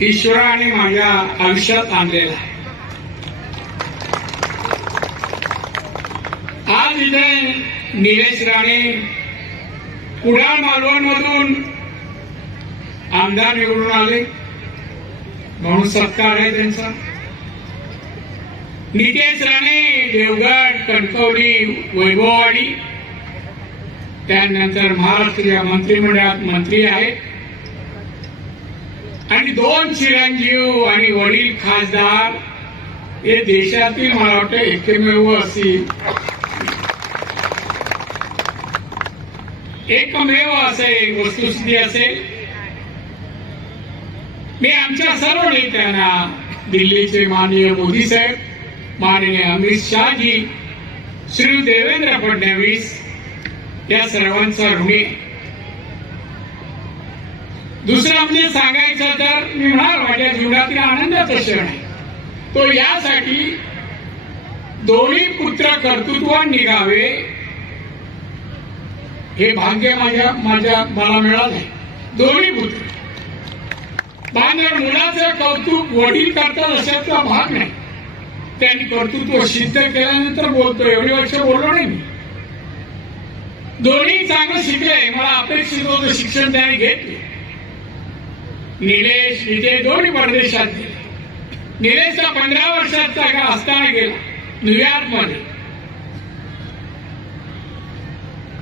ईश्वराने माझ्या आयुष्यात आणलेला आहे. आज इथे निलेश राणे कुडाळ मालवण मधून आमदार निवडून आले. म्हणून सत्कार आहे त्यांचा. नितेश राणे देवगड कणकवली वैभववाडी. त्यानंतर महाराष्ट्र मंत्रिमंडळात मंत्री आहेत. आणि दोन चिरंजीव आणि वडील खासदार हे देशातील मला वाटतं एकमेव असतील एकमेव असे वस्तुस्थिती असेल मी आमच्या सर्व नेत्यांना दिल्लीचे माननीय मोदी साहेब माननीय अमित शहाजी श्री देवेंद्र फडणवीस या सर्वांचा ऋणी दुसरं म्हणजे सांगायचं तर मी म्हणाल माझ्या जीवनातील आनंदाचा क्षण आहे. तो यासाठी दोन्ही पुत्र कर्तृत्वात निघावे हे भाग्य माझ्या माझ्या मला मिळालंय. दोन्ही पुत्र. बांधर मुलाचं कौतुक वडील करतात अशातला भाग नाही. त्यांनी कर्तृत्व सिद्ध केल्यानंतर बोलतो एवढी वर्ष बोललो नाही मी. दोन्ही चांगलं शिकले मला अपेक्षित होतं शिक्षण त्यांनी घेतले. निलेश इथे दोन्ही परदेशात गेले. निलेशचा पंधरा वर्षाचा का असताना गेला न्यूयॉर्कमध्ये.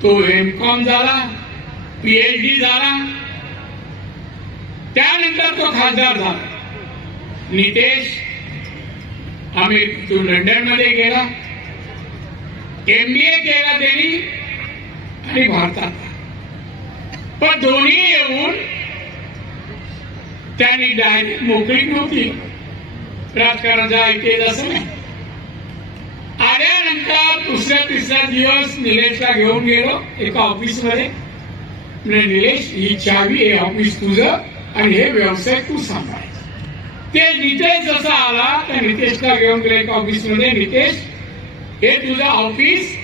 तो एम कॉम झाला पीएचडी झाला. त्यानंतर तो खासदार झाला. नितेश अमेरिकेतून लंडनमध्ये गेला. एमबीए केला त्यांनी आणि भारतात. पण दोन्ही येऊन त्यांनी डायरेक्ट मोकळी नव्हती. राजकारणाचा ऐकेल असं नाही. आल्यानंतर दुसऱ्या तिसरा दिवस निलेशला घेऊन गेलो एका ऑफिसमध्ये. निलेश ही चावी हे ऑफिस तुझं आणि हे व्यवसाय तू सांभाळ. ते नितेश जसा आला त्या नितेशला घेऊन गेले एका ऑफिसमध्ये. नितेश हे तुझं ऑफिस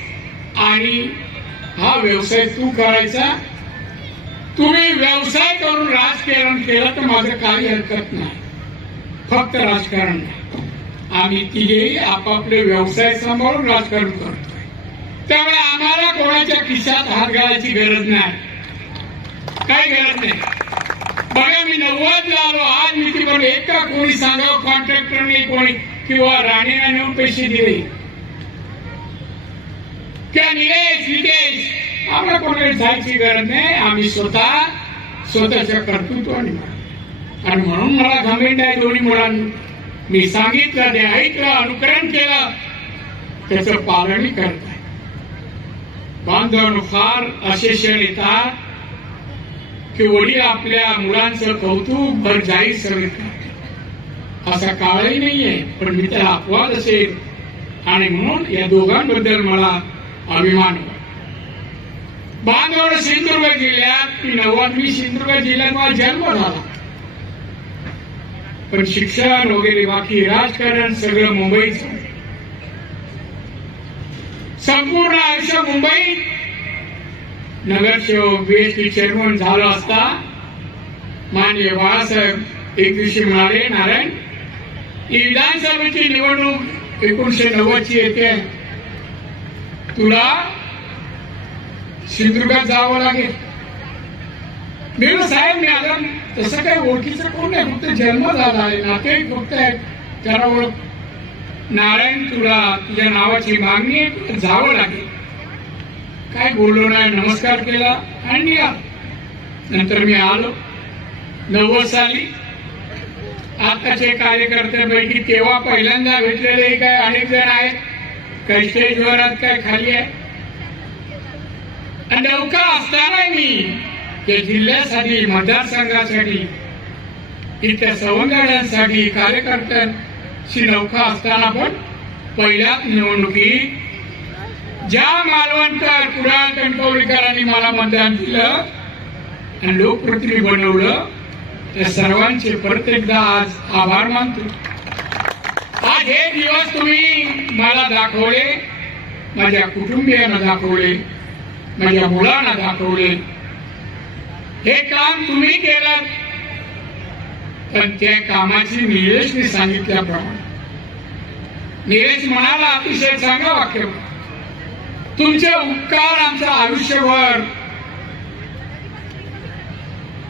आणि हा व्यवसाय तू करायचा तुम्ही व्यवसाय करून राजकारण केलं तर माझं काही हरकत नाही. फक्त राजकारण नाही. आम्ही तिघेही आपापले व्यवसाय सांभाळून राजकारण करतोय. त्यामुळे आम्हाला कोणाच्या खिशात हात घालायची गरज नाही. काही गरज नाही. बघा मी नव्वद आलो. आज मी ती पण एका कोणी सांगावं कॉन्ट्रॅक्टरने कोणी किंवा राणीला नेऊन पैसे दिले. त्या निलेश नितेश? आम्हाला कोणाकडे जायची गरज नाही आम्ही स्वतः स्वतःच्या कर्तृत्वाने आणि म्हणून मला घमेंड आहे दोन्ही मुलांनी. मी सांगितलं ते ऐकलं अनुकरण केलं. त्याच पालनही करत आहे. बांधव फार असे क्षण येतात की वडील आपल्या मुलांचं कौतुक भर जाहीर सगळे असा काळही नाहीये पण मी त्याला अपवाद असेल. आणि म्हणून या दोघांबद्दल मला अभिमान वाटतो. बांधवड सिंधुदुर्ग जिल्ह्यात मी नव्वदमी सिंधुदुर्ग जिल्ह्यात माझा जन्म झाला. पण शिक्षण वगैरे बाकी राजकारण सगळं मुंबईच संपूर्ण आयुष्य मुंबई. नगरसेवक बीएसटी चेअरमन झाला असता माननीय बाळासाहेब एक दिवशी म्हणाले नारायण ही विधानसभेची निवडणूक एकोणीशे नव्वद ची येते. तुला सिंधुदुर्गात जावं लागेल. मी साहेब मी आता तसं काही ओळखीचं कोण नाही फक्त जन्म झाला आहे. नाते फक्त आहेत. त्याला ओळख. नारायण तुला तुझ्या नावाची मागणी आहे तुला जावं लागेल. काय बोललो नाही नमस्कार केला आणि निघालो. नंतर मी आलो. नव्वद साली. आताचे कार्यकर्त्यापैकी तेव्हा पहिल्यांदा भेटलेले काय अनेक जण आहेत. काही स्टेजवर काय खाली आहे. नौका असताना मी. त्या जिल्ह्यासाठी मतदारसंघासाठी इथल्या सवंगड्यांसाठी कार्यकर्त्यांशी नौका असताना पण पहिल्या निवडणुकीत ज्या मालवणकर कुडाळ कणकवलीकरांनी मला मतदान दिलं आणि लोकप्रतिनिधी बनवलं त्या सर्वांचे परत एकदा आज आभार मानतो. आज हे दिवस तुम्ही मला दाखवले माझ्या कुटुंबियांना दाखवले. माझ्या मुलांना दाखवले. हे काम तुम्ही केलं पण त्या कामाची निलेशने सांगितल्याप्रमाणे. निलेश म्हणाला अतिशय चांगलं वाक्य. तुमचे उपकार आमचं आयुष्यभर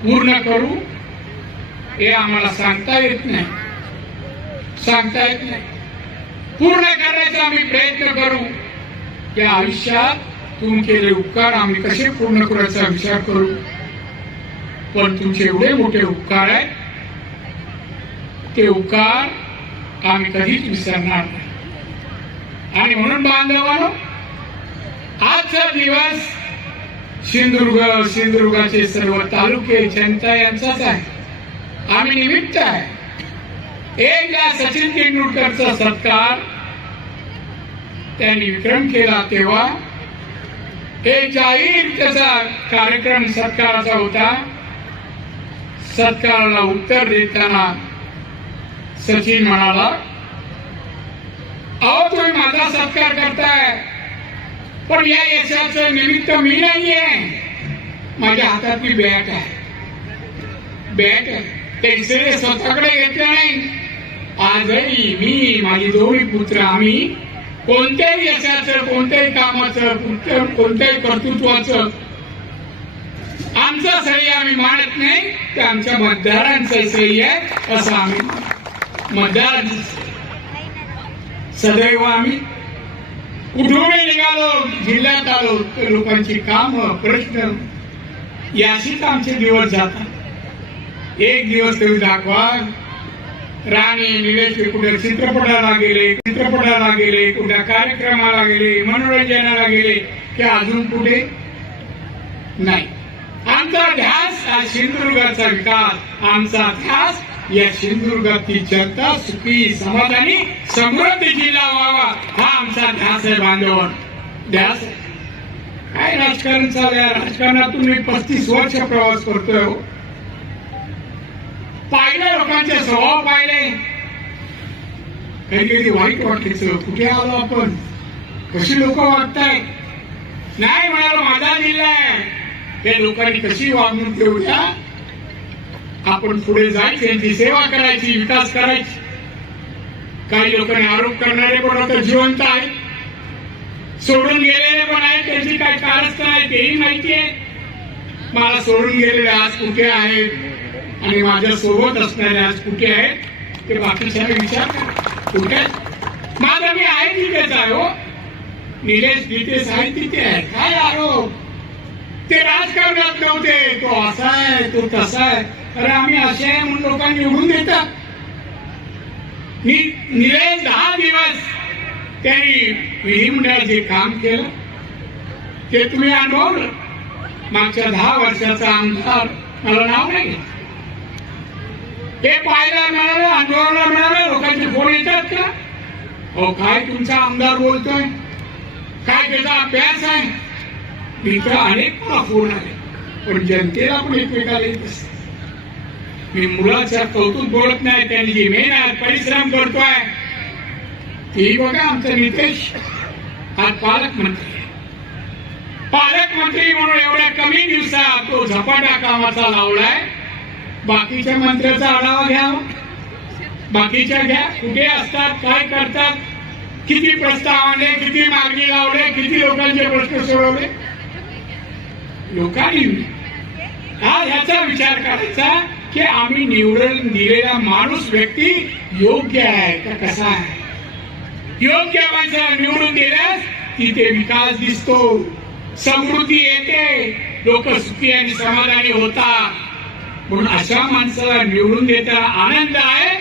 पूर्ण करू हे आम्हाला सांगता येत नाही. सांगता येत नाही. पूर्ण करण्याचा आम्ही प्रयत्न करू. या आयुष्यात तुम्ही केले उपकार आम्ही कसे पूर्ण करायचा विचार करू? पण तुमचे एवढे मोठे उपकार आहेत ते उपकार आम्ही कधीच विसरणार नाही. आणि म्हणून बांधवानो आजचा दिवस सिंधुदुर्ग सिंधुदुर्गाचे सर्व तालुके जनता यांचाच आहे. आम्ही निमित्त आहे. एकदा सचिन तेंडुलकरचा सत्कार त्यांनी विक्रम केला तेव्हा एक जाहीर त्याचा कार्यक्रम सत्काराचा होता. सत्काराला उत्तर देताना सचिन म्हणाला, अहो, तुम्ही माझा सत्कार करताय, पण या यशाचं निमित्त मी नाहीये. माझ्या हातातली बॅट आहे. बॅट आहे ते स्वतःकडे घेतलं नाही. आजही मी, माझी दोन्ही पुत्र, आम्ही कोणत्याही यशाचं कोणत्याही कामाचं कोणत्याही कर्तृत्वाचं आमचं सही आम्ही मानत नाही ते आमच्या मतदारांचं सही आहे असं आम्ही मतदार सदैव आम्ही कुठूनही निघालो जिल्ह्यात आलो तर लोकांची काम प्रश्न याशीच आमचे दिवस जातात. एक दिवस तुम्ही दाखवा राणे निलेश कुठे चित्रपटाला गेले चित्रपटाला गेले कुठल्या कार्यक्रमाला गेले मनोरंजनाला गेले की अजून कुठे नाही. आमचा ध्यास हा सिंधुदुर्गाचा विकास. आमचा ध्यास या सिंधुदुर्गातली जनता सुखी समाधानी समृद्ध जिल्हा व्हावा हा आमचा ध्यास आहे बांधवन. ध्यास काय राजकारण चालू आहे राजकारणातून मी पस्तीस वर्ष प्रवास करतोय हो. पाहिलं लोकांचे स्वभाव पाहिले कधी कधी वाईट वाटायचं कुठे आलो आपण? कशी लोक वागतायत? नाही म्हणाला माझा जिल्हा आहे. त्या लोकांनी कशी वागणूक ठेवल्या आपण पुढे जायचं त्यांची सेवा करायची विकास करायची. काही लोकांनी आरोप करणारे पण आता जिवंत आहेत. सोडून गेलेले पण आहेत त्यांची काही कारस्थान आहे तेही माहिती आहे. मला सोडून गेलेले आज कुठे आहेत? आणि माझ्या सोबत असणारे आज कुठे आहेत ते बाकीच्या विचार कुठे? आहेत? माझं मी आहे तिथेच आहे हो. निलेश तिथेच आहे तिथे आहे. काय आरोप ते राजकारणात नव्हते. तो असा आहे तो तसा आहे. अरे आम्ही असे आहे म्हणून लोकांनी निवडून देतात. नि- निलेश दहा दिवस त्यांनी विधिमंडळात जे काम केलं. ते तुम्ही अनुभवलं मागच्या दहा वर्षाचा आमदार. मला नाव नाही. घेत. हे पाहायला मिळालं अनुभवायला मिळालं लोकांचे फोन येतात का? हो काय तुमचा आमदार बोलतोय? काय त्याचा अभ्यास आहे? इथं अनेक मला फोन आले पण जनतेला पण एकमेकाला येत असते मी मुलाचं कौतुक बोलत नाही त्यांनी जी मेहनत परिश्रम करतोय ती बघा आमचा नितेश आज पालकमंत्री पालकमंत्री म्हणून एवढ्या कमी दिवसात तो झपाटा कामाचा लावलाय. बाकीच्या मंत्र्याचा आढावा घ्या. बाकीच्या घ्या. कुठे असतात काय करतात किती प्रस्ताव आणले किती मागणी लावले किती लोकांचे प्रश्न सोडवले? लोकांनी हा ह्याचा विचार करायचा की आम्ही निवडून दिलेला माणूस व्यक्ती योग्य आहे का कसा आहे? योग्य माणसाला निवडून दिल्यास तिथे विकास दिसतो समृद्धी येते लोक सुखी आणि समाधानी होतात. म्हणून अशा माणसाला निवडून देताना आनंद आहे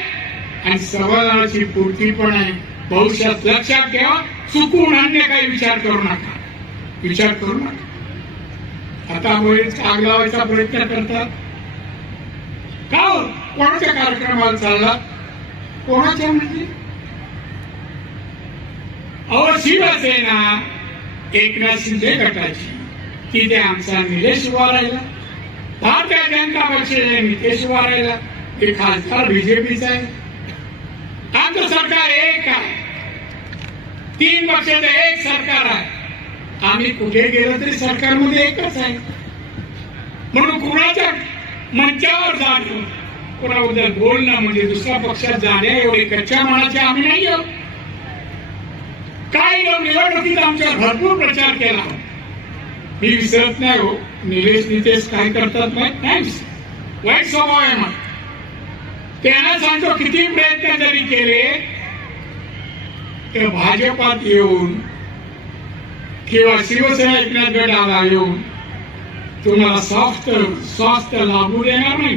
आणि सवालाची पूर्ती पण आहे. भविष्यात लक्षात ठेवा चुकून अन्य काही विचार करू नका. विचार करू नका. आता मुळेच आग लावायचा प्रयत्न करतात. का हो? कोणाच्या कार्यक्रमाला चालला कोणाच्या म्हणजे? अहो शिवसेना एकनाथ शिंदे गटाची. तिथे आमचा निलेश उभा राहिला. भारतीय जनता पक्षाचे नितेश वारायला राहिला ते खासदार बीजेपीचा आहे आमचं सरकार एक आहे. तीन पक्षाचं एक सरकार आहे. आम्ही कुठे गेलो तरी सरकारमध्ये एकच आहे. म्हणून कुणाच्या मंचावर जाणं कोणाबद्दल बोलणं म्हणजे दुसऱ्या पक्षात जाण्या एवढे कच्च्या मनाचे आम्ही नाही आहोत. काही लोक निवडणुकीत आमच्यावर भरपूर प्रचार केला. मी विसरत नाही हो. निलेश नितेश काय करतात माहीत? नाही वाईट स्वभाव आहे मग त्यांना सांगतो किती प्रयत्न जरी केले तर भाजपात येऊन किंवा शिवसेना एकनाथ गटाला येऊन तुम्हाला स्वास्थ स्वास्थ्य लाभू देणार नाही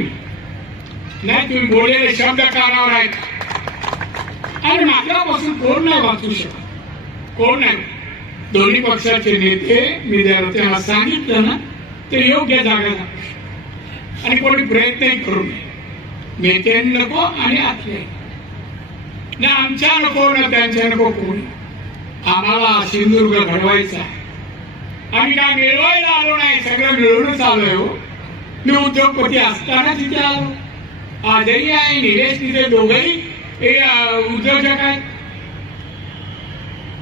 नाही तुम्ही बोललेले शब्द कानावर आहेत. आणि माझ्यापासून कोण नाही वाचू शकत? कोण नाही? दोन्ही पक्षाचे नेते मी त्यांना सांगितलं ना ते योग्य जागा आणि कोणी प्रयत्नही करू नये. नेत्यांनी नको आणि आतले ना आमच्या नको ना त्यांच्या नको कोणी. आम्हाला सिंधुदुर्ग घडवायचा आम्ही काय मिळवायला आलो नाही सगळं मिळूनच आलोय हो. मी उद्योगपती असताना तिथे आलो. आजही आहे निलेश तिथे दोघही. हे उद्योजक आहेत.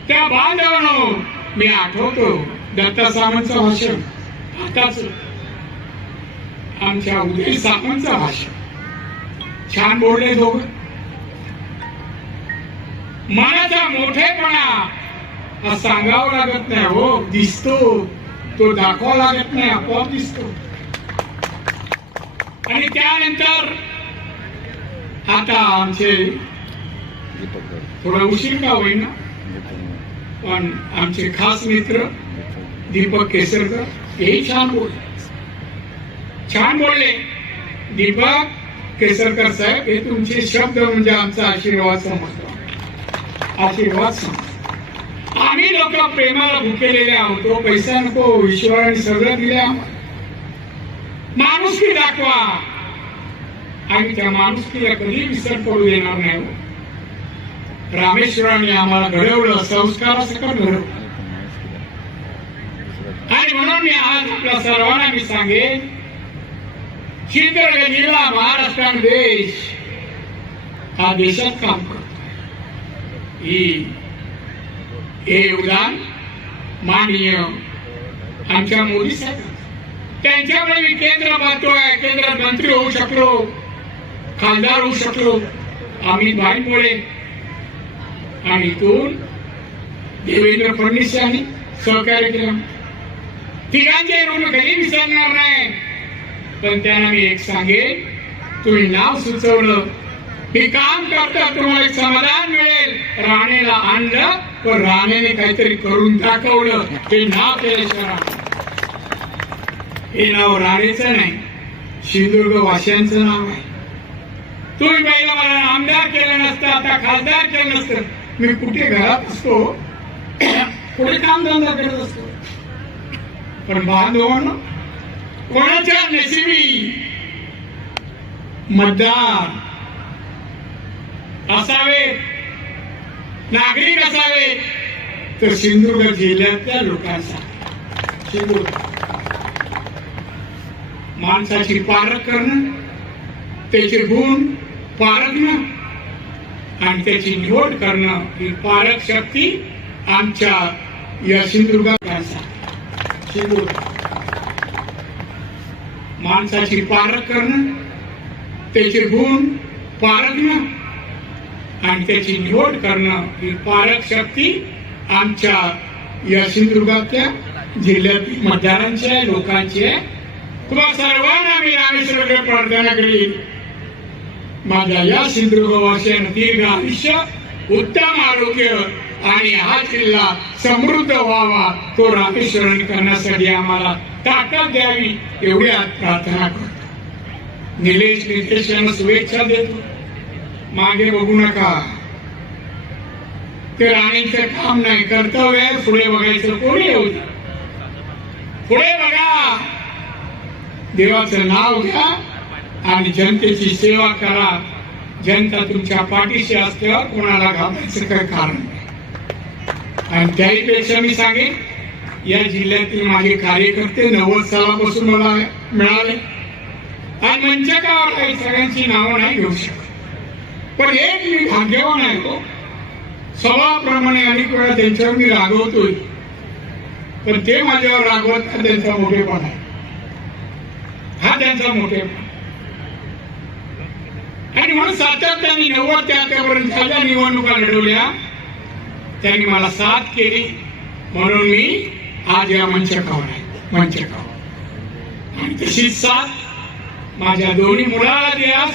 त्या बांधवांनो मी आठवतो दत्ता सामंतचं भाषण. आताच आमच्या उदय सामंतचं भाषण. छान बोलले दोघं. मनाचा मोठेपणा. सांगावं लागत नाही हो दिसतो. तो दाखवावा लागत नाही आपोआप दिसतो. आणि त्यानंतर आता आमचे थोडा उशीर का होईना? पण आमचे खास मित्र दीपक केसरकर हेही छान बोलले. छान बोलले. दीपक केसरकर साहेब हे तुमचे शब्द म्हणजे आमचा आशीर्वाद समजतो. आशीर्वाद समजतो. आम्ही लोक प्रेमाला भुकेलेले आहोत. तो पैसा नको ईश्वराने सगळं दिले आम्हाला. माणुसकी दाखवा. आम्ही त्या माणुसकीला कधी विसर पडू देणार नाही हो. रामेश्वरांनी आम्हाला घडवलं संस्कारासकट घडवलं. आणि म्हणून मी आज आपल्या सर्वांना मी सांगेन? चित्र महाराष्ट्र देश हा देशात काम करतो ही हे योगदान माननीय आमच्या मोदी साहेब. त्यांच्यामुळे मी केंद्र पाहतोय केंद्रात मंत्री होऊ शकलो खासदार होऊ शकलो. अमित भाईमुळे आणि इथून देवेंद्र फडणवीस यांनी सहकार्य केलं. तिघांचे ऋण कधी विसरणार नाही. पण त्यांना मी एक सांगेन तुम्ही नाव सुचवलं. मी काम करता तुम्हाला एक समाधान मिळेल. राणेला आणलं पण राणेने काहीतरी करून दाखवलं. ते नाव केल्याशिवाय हे नाव राणेचं नाही सिंधुदुर्ग वाशांचं नाव आहे. तुम्ही पहिला मला आमदार केलं नसतं आता खासदार केलं नसतं. मी कुठे घरात असतो? कुठे काम धंदा करत असतो? पण बांधवांनो कोणाच्या नशिबी मतदार असावे नागरिक असावे तर सिंधुदुर्ग जिल्ह्यातल्या लोकांचा. सिंधुदुर्ग. माणसाची पारख करणं त्याचे गुण पारखणं आणि त्याची निवड करणं ही पारक शक्ती आमच्या या सिंधुदुर्गाचा सिंधुदुर्ग. माणसाची पारख करणं त्याचे गुण पारखणं आणि त्याची निवड करणं ही पारक शक्ती आमच्या या सिंधुदुर्गातल्या जिल्ह्यातील मतदारांची आहे लोकांची आहे. तुम्हा सर्वांना मी रामेश्वरकडे प्रार्थना करीन. माझ्या या सिंधुदुर्गवासियांना दीर्घ आयुष्य उत्तम आरोग्य आणि हा किल्ला समृद्ध व्हावा तो रामेश्वरण करण्यासाठी आम्हाला ताकद द्यावी एवढी आज प्रार्थना करतो. निलेश नितेश यांना शुभेच्छा देतो. मागे बघू नका. ते राणीचं काम नाही कर्तव्य आहे पुढे बघायचं कोणी येऊ पुढे बघा. देवाचं नाव घ्या. आणि जनतेची सेवा करा. जनता तुमच्या पाठीशी असल्यावर कोणाला घाबरायचं काही कारण नाही. आणि त्याहीपेक्षा मी सांगेन या जिल्ह्यातील माझे कार्यकर्ते नव्वद सालापासून मला मिळाले. आणि मंचकावर काही सगळ्यांची नावं नाही घेऊ शकत. पण एक मी भाग्यवान आहे तो स्वभावाप्रमाणे अनेक वेळा त्यांच्यावर मी रागवतोय. पण ते माझ्यावर रागवत त्यांचा मोठेपणा आहे? हा त्यांचा मोठेपणा आणि म्हणून सातत्याने नव्वद ते आतापर्यंत ज्या निवडणुका लढवल्या. त्यांनी मला साथ केली. म्हणून मी आज या मंचकावर आहे. मंचकावर. आणि तशीच साथ माझ्या दोन्ही मुलाला द्यास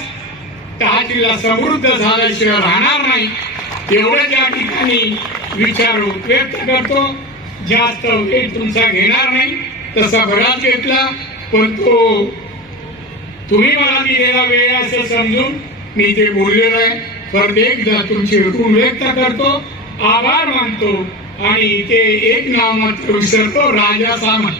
तर जिल्हा समृद्ध झाल्याशिवाय राहणार नाही. एवढं त्या ठिकाणी विचार व्यक्त करतो. जास्त वेळ तुमचा घेणार नाही. तसा बराच घेतला. पण तो तुम्ही मला दिलेला वेळ असं समजून मी ते बोललेलो आहे. परत एकदा तुमची ऋण व्यक्त करतो. आभार मानतो आणि ते एक नाव मात्र विसरतो राजा सामंत.